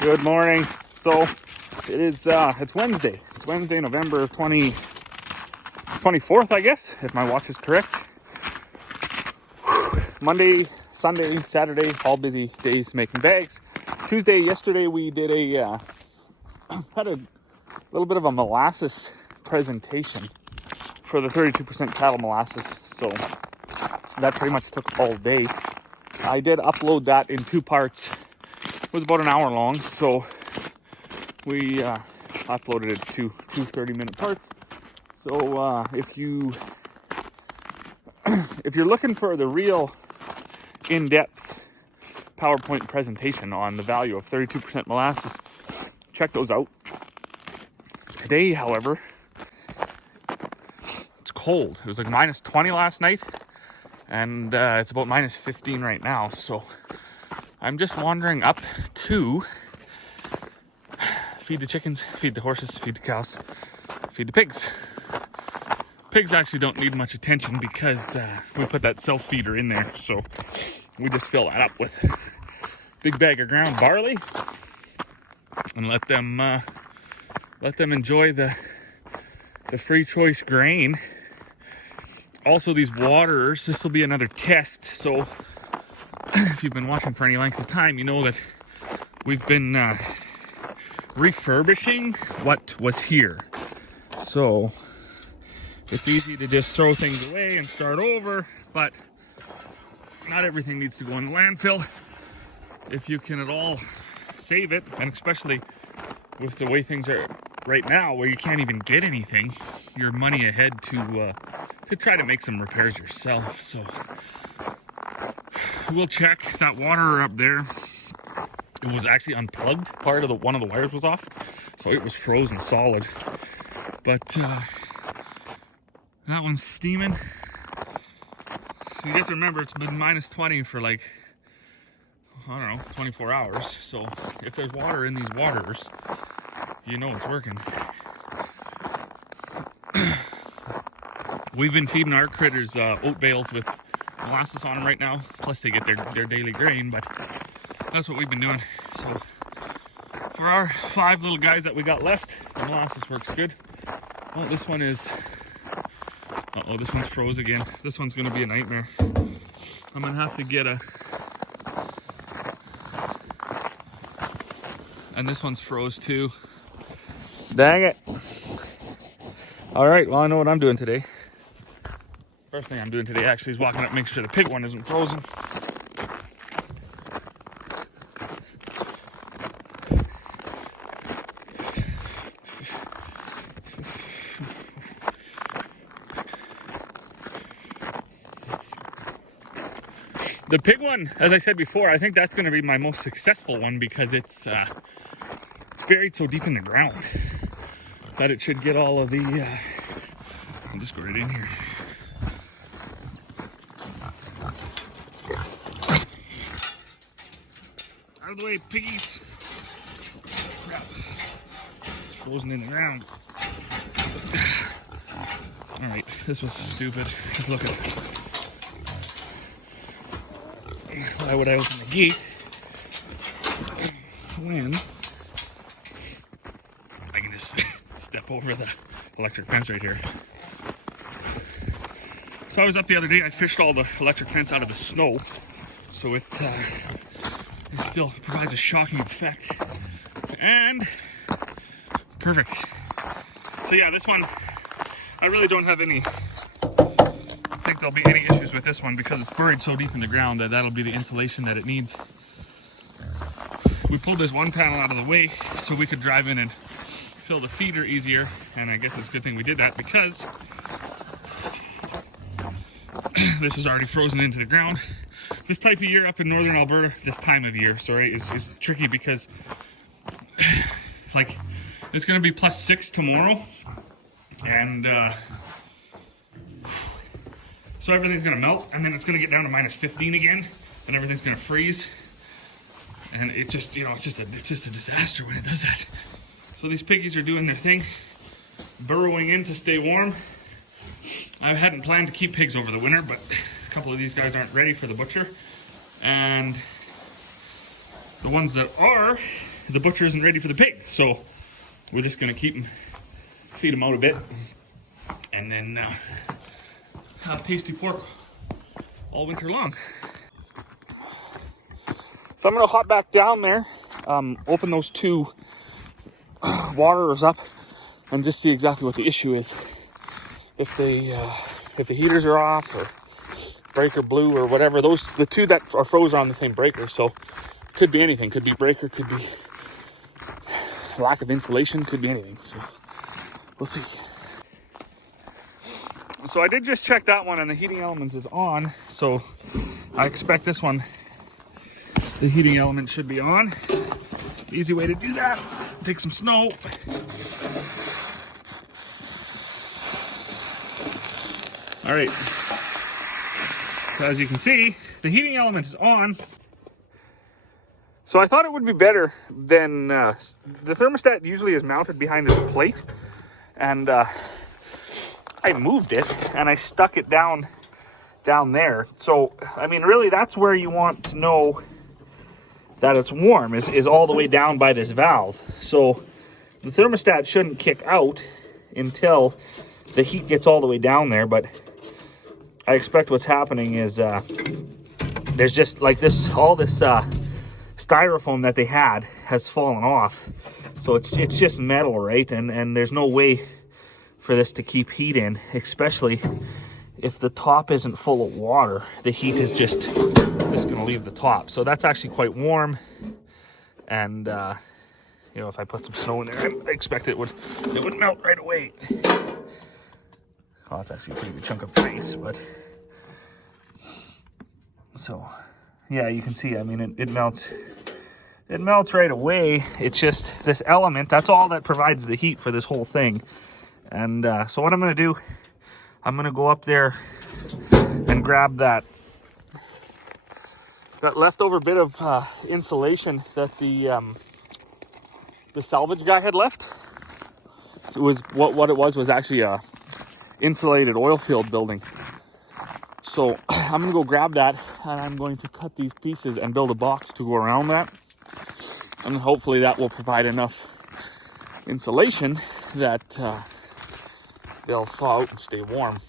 Good morning. So it is it's Wednesday. It's Wednesday, November 24th, I guess, if my watch is correct. Monday, Sunday, Saturday, all busy days making bags. Tuesday, yesterday, we did had a little bit of a molasses presentation for the 32% cattle molasses. So that pretty much took all day. I did upload that in two parts. It was about an hour long, so we uploaded it to two 30-minute parts. So if you're looking for the real in-depth PowerPoint presentation on the value of 32% molasses, check those out. Today, however, it's cold. It was like minus 20 last night, and it's about minus 15 right now. So I'm just wandering up to feed the chickens, feed the horses, feed the cows, feed the pigs. Pigs actually don't need much attention because we put that self-feeder in there. So we just fill that up with a big bag of ground barley and let them enjoy the free choice grain. Also, these waters, this will be another test. So if you've been watching for any length of time, you know that we've been refurbishing what was here. So it's easy to just throw things away and start over, but not everything needs to go in the landfill. If you can at all save it, and especially with the way things are right now, where you can't even get anything, you're money ahead to try to make some repairs yourself. So we'll check that water up there. It was actually unplugged. One of the wires was off, so it was frozen solid. But that one's steaming. So you have to remember, it's been minus 20 for like, I don't know, 24 hours. So if there's water in these waters, you know it's working. We've been feeding our critters oat bales with molasses on them right now. Plus they get their daily grain, but that's what we've been doing. So for our 5 little guys that we got left, the molasses works good. Oh, this one is... Uh-oh, this one's froze again. This one's going to be a nightmare. I'm going to have to get a... And this one's froze too. Dang it. All right, well, I know what I'm doing today. First thing I'm doing today actually is walking up, making sure the pig one isn't frozen. The pig one, as I said before, I think that's going to be my most successful one because it's buried so deep in the ground that it should get all of the... I'll just go right in here. Out of the way, piggies. Crap. It's frozen in the ground. Alright, this was stupid. Just look at it. Why would I open the gate when I can just step over the electric fence right here? So I was up the other day, I fished all the electric fence out of the snow, so it still provides a shocking effect. And perfect. So yeah, this one, I really don't have any... I think there'll be any issues with this one because it's buried so deep in the ground that that'll be the insulation that it needs. We pulled this one panel out of the way so we could drive in and fill the feeder easier, and I guess it's a good thing we did that because this is already frozen into the ground. This type of year up in northern Alberta, this time of year, sorry, is tricky because like it's going to be +6 tomorrow, and so everything's going to melt, and then it's going to get down to -15 again, and everything's going to freeze. And it just, you know, it's just a disaster when it does that. So these piggies are doing their thing, burrowing in to stay warm. I hadn't planned to keep pigs over the winter, but a couple of these guys aren't ready for the butcher. And the ones that are, the butcher isn't ready for the pigs. So we're just gonna feed them out a bit, and then have tasty pork all winter long. So I'm gonna hop back down there, open those two waterers up, and just see exactly what the issue is. If the heaters are off, or breaker blew, or whatever. The two that are frozen are on the same breaker, so could be anything. Could be breaker, could be lack of insulation, could be anything. So we'll see. So I did just check that one, and the heating elements is on. So I expect this one, the heating element should be on. Easy way to do that: take some snow. All right. So as you can see, the heating element is on. So I thought it would be better than the thermostat usually is mounted behind this plate, and I moved it and I stuck it down there. So I mean, really, that's where you want to know that it's warm, is all the way down by this valve. So the thermostat shouldn't kick out until the heat gets all the way down there, but I expect what's happening is there's just like all this styrofoam that they had has fallen off. So it's just metal, right? And there's no way for this to keep heat in, especially if the top isn't full of water. The heat is just gonna leave the top. So that's actually quite warm. And you know, if I put some snow in there, I expect it would melt right away. Oh, that's actually a pretty good chunk of ice, but so yeah, you can see, I mean, it melts right away. It's just this element, that's all that provides the heat for this whole thing. And so what I'm gonna do, I'm gonna go up there and grab that leftover bit of insulation that the salvage guy had left. It was what it was actually a insulated oil field building. So I'm gonna go grab that, and I'm going to cut these pieces and build a box to go around that, and hopefully that will provide enough insulation that they'll thaw out and stay warm.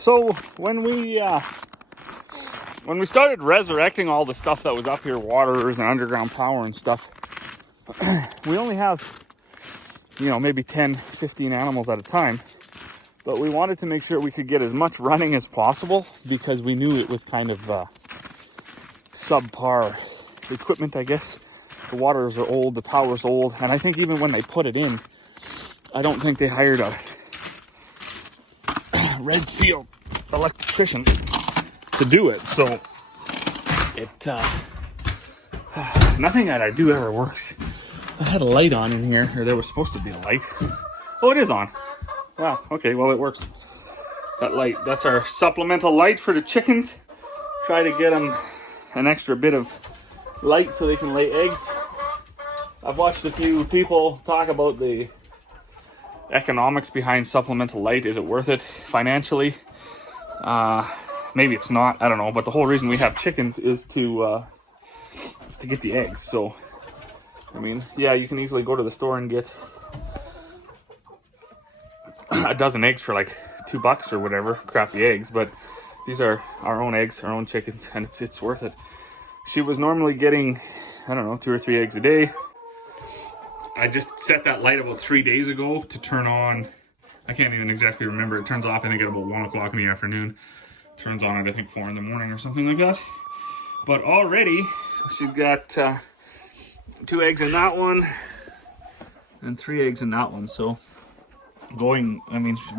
So when we started resurrecting all the stuff that was up here, waterers and underground power and stuff, we only have, you know, maybe 10, 15 animals at a time. But we wanted to make sure we could get as much running as possible, because we knew it was kind of subpar equipment, I guess. The waters are old, the power's old, and I think even when they put it in, I don't think they hired a Red Seal electrician to do it. So it nothing that I do ever works. I had a light on in here, or there was supposed to be a light. Oh, it is on. Wow, okay, well, it works. That light, that's our supplemental light for the chickens. Try to get them an extra bit of light so they can lay eggs. I've watched a few people talk about the economics behind supplemental light. Is it worth it financially? Maybe it's not, I don't know, but the whole reason we have chickens is to get the eggs. So I mean, yeah, you can easily go to the store and get a dozen eggs for like $2 or whatever, crappy eggs, but these are our own eggs, our own chickens, and it's worth it. She was normally getting, I don't know, 2 or 3 eggs a day. I just set that light about 3 days ago to turn on. I can't even exactly remember. It turns off, I think, at about 1 o'clock in the afternoon. Turns on at, I think, 4 in the morning or something like that. But already, she's got 2 eggs in that one and 3 eggs in that one. So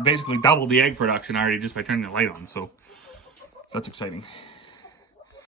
basically doubled the egg production already just by turning the light on. So that's exciting.